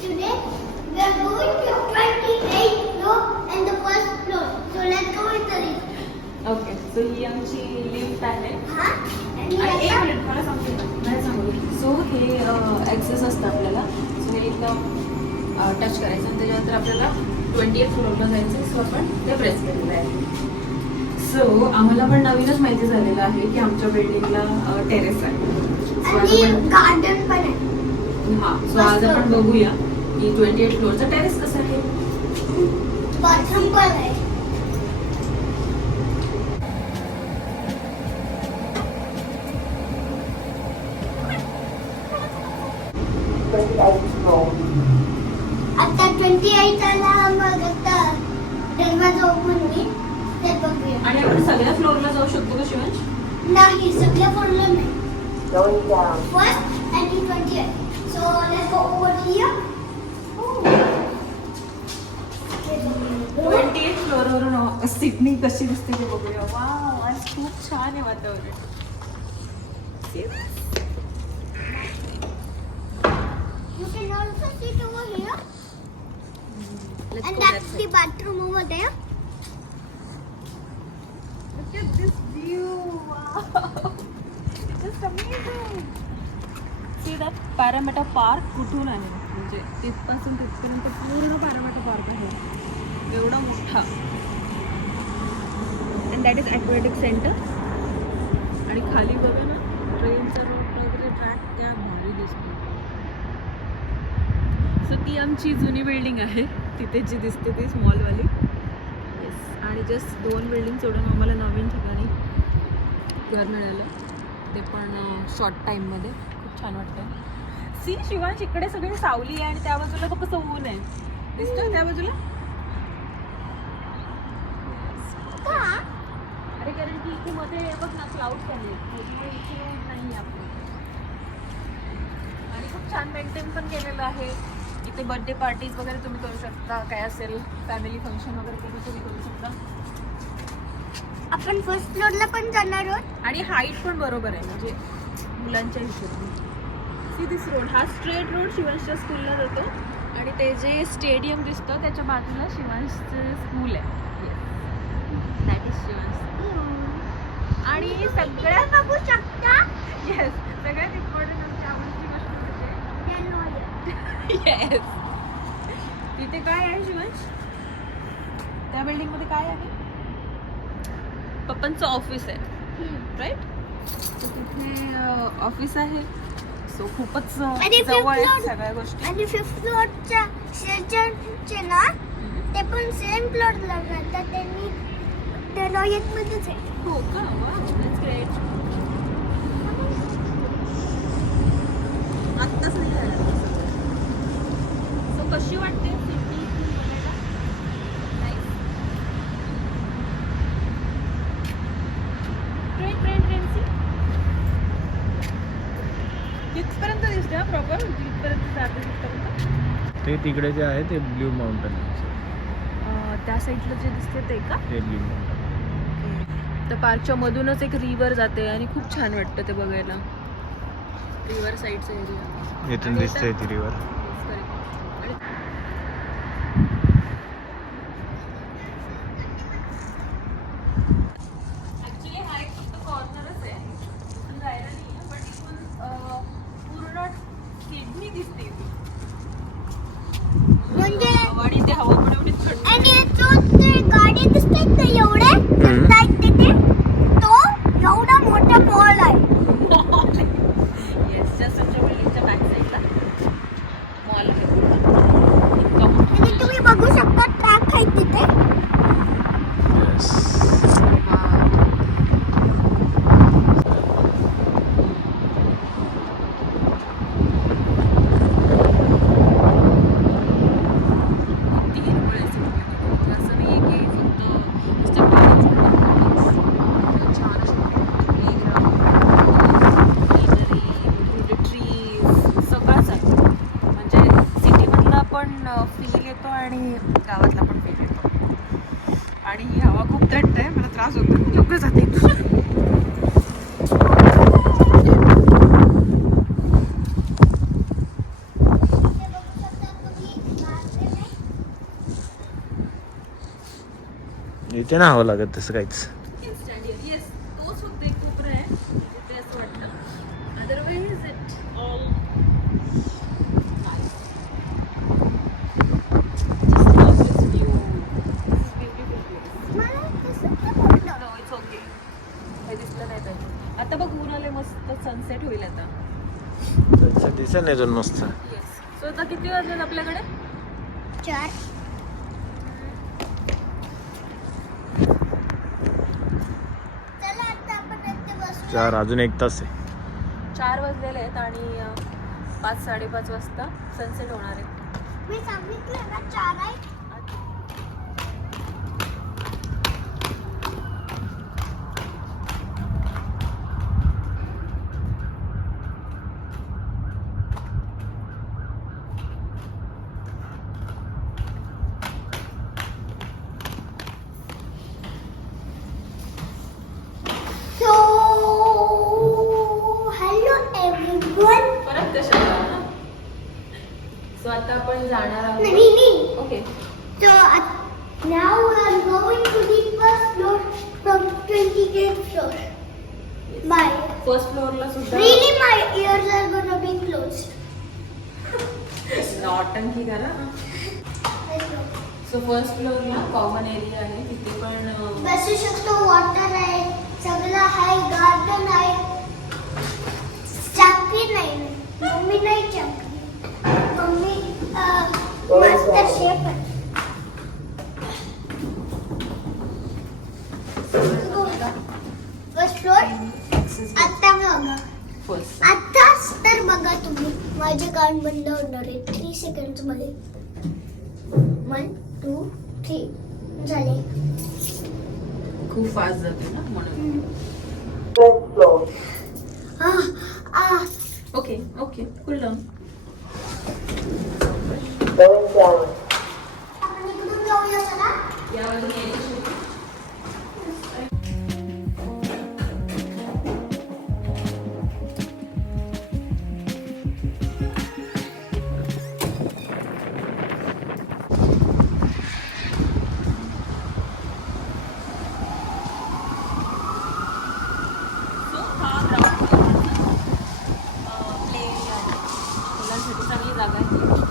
Today we are going to 28th floor and the first floor. So let's go with the lift. Okay so ही आमची lift आहे. हाँ? And we एक are minute मला सांगते का? मला सांगू. सो हे ॲक्सेस असतं आपल्याला. सो हे एकदम टच करायचं आणि त्याच्यानंतर आपल्याला 28th फ्लोअरला जायचं. सो आपण ते प्रेस केलेलं आहे. सो आम्हाला पण नवीनच माहिती झालेलं आहे की आमच्या बिल्डिंगला टेरेस आहे. So आणि आज आपण गार्डन पण आहे. हां सो आज आपण बघूया की 28th फ्लोअरचा टेरेस कसं आहे. बाथरूम पण आहे. आता 28 आला मग आता दरवाजा ओपन होईल ते बघूया. आणि आपण सगळ्या फ्लोअरला जाऊ शकतो का शिवांश? नाही सगळ्या फ्लोरला नाही. First and 28. So let's go over here. 28th फ्लोअरवरून सिडनी कशी दिसते ते बघूया. वाव आज खूप छान आहे वातावरण. You can also sit over here. Let's And go that's that the side. bathroom over there. Look at this view. Wow. It's amazing. See that Parramatta Park कुठून आहे म्हणजे तिथपासून तिथपर्यंत पूर्ण Parramatta Park आहे. एवढा मोठा. And that is aquatic center. आणि खाली बघा ना ट्रेनचा रूट वगैरे ट्रॅक त्या भारी दिसतो. सो ती आमची जुनी बिल्डिंग आहे. तिथे जी दिसते ती स्मॉलवाली. येस आणि जस्ट 2 बिल्डिंग सोडून आम्हाला नवीन ठिकाणी घर मिळालं. ते पण शॉर्ट टाईममध्ये. खूप छान वाटतं. सी शिवांश इकडे सगळी सावली आहे आणि त्या बाजूला बघ कसं ऊन आहे. दिसतोय त्या बाजूला? अरे कारण की इथे मध्ये बघ ना क्लाउड आले त्याच्यामुळे इथे ऊन नाही आपलं. आणि खूप छान मेंटेन पण केलेलं आहे. इथे बर्थडे पार्टीज वगैरे तुम्ही करू शकता. काय असेल फॅमिली फंक्शन वगैरे ते तुम्ही करू शकता. आपण फर्स्ट फ्लोअरला पण जाणार आहोत. आणि हाईट पण बरोबर आहे म्हणजे मुलांच्या हिशोबाने. सी दिस रोड हा स्ट्रेट रोड शिवांशच्या स्कूलला जातो आणि ते जे स्टेडियम दिसतं त्याच्या बाजूला शिवांशचं स्कूल आहे. That is Shivansh. आणि सगळ्यात बघू शकता. येस सगळ्यात इम्पॉर्टंट आमची आवडती गोष्ट म्हणजे येस तिथे काय आहे शिवांश? त्या बिल्डिंगमध्ये काय आहे? पप्पांचं ऑफिस आहे राईट. तिथे ऑफिस आहे. सो खूपच आणि जवळ fifth आहेत floor- सगळ्या गोष्टी. आणि 5th फ्लोअरच्या शेजारचे ना ते पण सेम फ्लोअरला राहतात. त्यांनी डेलॉयटमध्येच आहे. हो का? Wow that's great. आत्ताच नाही झालं. सो कशी वाटते सिडनी बघायला? नाईस. ट्रेन सी तिथपर्यंत दिसते हा प्रॉपर. तिथपर्यंत जाते तिथपर्यंत. ते तिकडे जे आहे ते ब्ल्यू माउंटन त्या साईडला जे दिसते ते का? ते ब्ल्यू माउंटन. त्या पार्कच्या मधूनच एक रिव्हर जाते आणि खूप छान वाटतं ते बघायला. रिव्हर साईडचा एरिया इथून दिसतंय ती रिव्हर. ऍक्च्युली हा एक फक्त कॉर्नरच आहे. इथून जायला नाही आहे पण इथून पूर्ण सिडनी दिसते इथे. म्हणजे आणि ते हवा पण एवढी थंड. आणि जो ते गाडी दिसते ते एवढे दिसतात तिथे तो एवढा मोठा मॉल आहे. येस जस्ट आमच्या बिल्डिंगच्या बॅक साईडला मॉल आहे. आणि तुम्ही बघू शकता ट्रॅक आहे तिथे. फील येतो आणि गावातला पण फील येतो. आणि ही हवा खूप थंड आहे. मला त्रास होतो. मी लवकर जाते. इथे नाही हवं लागत तसं काहीच. इन्स्टंट येस, तोच फक्त एक कोपरा आहे ते असं वाटतं. अदरवाईज इट ऑल मला तसं नाही वाटलं. It's okay. काही दिसलं नाही पाहिजे. आता बघ ऊन आले मस्त, सनसेट होईल आता. त्याचं दिसेल नाही अजून मस्त. येस. सो आता किती वाजलेत आपल्याकडे? 4. चला आता आपण इथे बसू. 4 अजून 1 तास आहे. 4 वाजलेले आहेत आणि 5-5:30 वाजता सनसेट होणार आहे. मी सांगितलं ना 4 आहे. So, hello everyone. परत कशाला? सो आता आपण जाणार आहोत. नाही. Okay. So, now we are going to the first floor from 28th floor. Bye. First फ्लोअरला सुद्धा Really, my ears are gonna be closed. नॉटंकी करा. Let's go. सो फर्स्ट फ्लोअरला कॉमन एरिया आहे, तिथे पण बसू शकतो, वॉटर आहे, सगळं आहे, गार्डन आहे. चमकी नाही, मम्मी नाही चमकी. मम्मी मस्त शेप आहे. फर्स्ट फ्लोर आता बघा. फर्स्ट. आताच तर बघा तुम्ही, माझे कान बंद होणार आहे 3 सेकंड मध्ये. 1 2 3 झाले. खूप फास्ट जाते ना म्हणून. Okay okay, cool down. आपण इकडून जाऊया चला. यावरून यायची. प्ले एरिया आहे, मुलांसाठी चांगली जागा आहे.